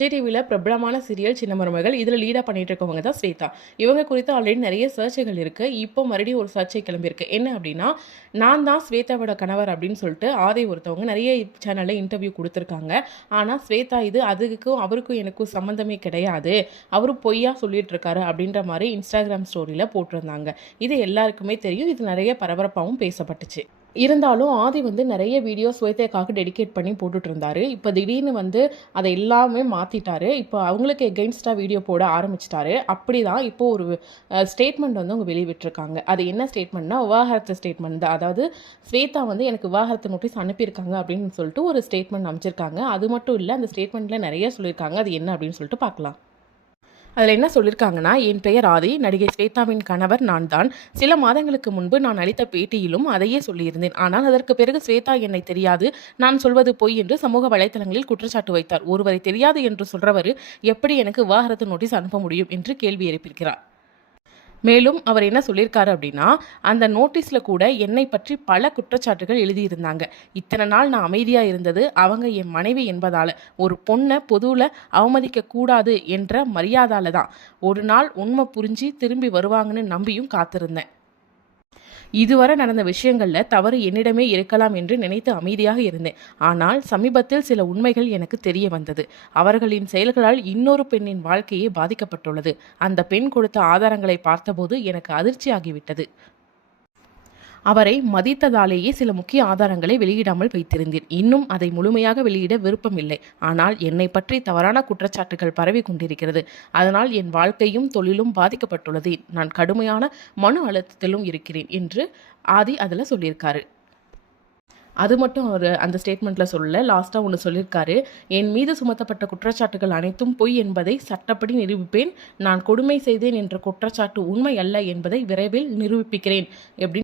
விஜய் டிவில பிரபலமான சீரியல் சின்ன மருமகள். இதில லீடா பண்ணிட்டு இருக்கவங்க தான் ஸ்வேதா. இவங்க குறித்து ஆல்ரெடி நெறைய சர்ச்சைகள் இருக்கு. இப்போ மறுபடியும் ஒரு சர்ச்சை கிளம்பியிருக்கு. என்ன அப்டின்னா, நான் தான் ஸ்வேதாவோட கணவர் அப்டின்னு சொல்லிட்டு ஆதி ஒருத்தவங்க நெறைய சேனல்ல இன்டர்வியூ குடுத்துருக்காங்க. ஆனா ஸ்வேதா இது அதுக்கும் அவருக்கும் எனக்கும் சம்மந்தமே கிடையாது. அவரு பொய்யா சொல்லிட்டு இருக்காரு அப்டின்ற மாரி Instagram ஸ்டோரியில போட்டிருந்தாங்க. இது எல்லாருக்குமே தெரியும். இது நெறைய பரபரப்பாவும் பேசப்பட்டுச்சு. இருந்தாலும் ஆதி வந்து நெறைய வீடியோ ஸ்வேதாக்காக டெடிகேட் பண்ணி போட்டுட்டு இருந்தாரு. இப்ப திடீர்னு வந்து அத எல்லாமே மாத்திட்டாரு. இப்ப அவங்களுக்கு எகெயின்ஸ்டா வீடியோ போட ஆரம்பிச்சுட்டாரு. அப்படிதான் இப்போ ஒரு ஸ்டேட்மெண்ட் வந்து அவங்க வெளிவிட்டிருக்காங்க. அது என்ன ஸ்டேட்மெண்ட்னா, விவாகரத்து ஸ்டேட்மெண்ட் தான். அதாவது ஸ்வேதா வந்து எனக்கு விவாகரத்து நோட்டீஸ் அனுப்பியிருக்காங்க அப்படின்னு சொல்லிட்டு ஒரு ஸ்டேட்மெண்ட் அனுப்பிச்சிருக்காங்க. அது மட்டும் இல்ல, அந்த ஸ்டேட்மெண்ட்ல நெறைய சொல்லியிருக்காங்க. அது என்ன அப்படின்னு சொல்லிட்டு பார்க்கலாம். அதில் என்ன சொல்லியிருக்காங்கன்னா, என் பெயர் ஆதி, நடிகை ஸ்வேதாவின் கணவர் நான் தான். சில மாதங்களுக்கு முன்பு நான் அளித்த பேட்டியிலும் அதையே சொல்லியிருந்தேன். ஆனால் அதற்கு பிறகு ஸ்வேதா என்னை தெரியாது, நான் சொல்வது பொய் என்று சமூக வலைதளங்களில் குற்றச்சாட்டு வைத்தார். ஒருவரை தெரியாது என்று சொல்றவர் எப்படி எனக்கு விவாகரத்து நோட்டீஸ் அனுப்ப முடியும் என்று கேள்வி எழுப்பியிருக்கிறார். மேலும் அவர் என்ன சொல்லியிருக்காரு அப்படின்னா, அந்த நோட்டீஸ்ல கூட என்னை பற்றி பல குற்றச்சாட்டுகள் எழுதியிருந்தாங்க. இத்தனை நாள் நான் அமைதியா இருந்தது அவங்க என் மனைவி என்பதால. ஒரு பொண்ண பொதுவுல அவமதிக்க கூடாது என்ற மரியாதால தான். ஒரு நாள் உண்மை புரிஞ்சு திரும்பி வருவாங்கன்னு நம்பியும் காத்திருந்தேன். இதுவரை நடந்த விஷயங்கள்ல தவறு என்னிடமே இருக்கலாம் என்று நினைத்து அமைதியாக இருந்தேன். ஆனால் சமீபத்தில் சில உண்மைகள் எனக்கு தெரிய வந்தது. அவர்களின் செயல்களால் இன்னொரு பெண்ணின் வாழ்க்கையே பாதிக்கப்பட்டுள்ளது. அந்த பெண் கொடுத்த ஆதாரங்களை பார்த்தபோது எனக்கு அதிர்ச்சியாகிவிட்டது. அவரை மதித்ததாலேயே சில முக்கிய ஆதாரங்களை வெளியிடாமல் வைத்திருந்தேன். இன்னும் அதை முழுமையாக வெளியிட விருப்பமில்லை. ஆனால் என்னை பற்றி தவறான குற்றச்சாட்டுகள் பரவி கொண்டிருக்கிறது. அதனால் என் வாழ்க்கையும் தொழிலும் பாதிக்கப்பட்டுள்ளது. நான் கடுமையான மன அழுத்தத்திலும் இருக்கிறேன் என்று ஆதி அதில் சொல்லியிருக்காரு. அது மட்டும் அவரு அந்த ஸ்டேட்மெண்ட்ல சொல்லல. லாஸ்ட்டா ஒண்ணு சொல்லியிருக்காரு. என் மீது சுமத்தப்பட்ட குற்றச்சாட்டுகள் அனைத்தும் பொய் என்பதை சட்டப்படி நிரூபிப்பேன். நான் கொடுமை செய்தேன் என்ற குற்றச்சாட்டு உண்மை அல்ல என்பதை விரைவில் நிரூபிக்கிறேன். எப்படி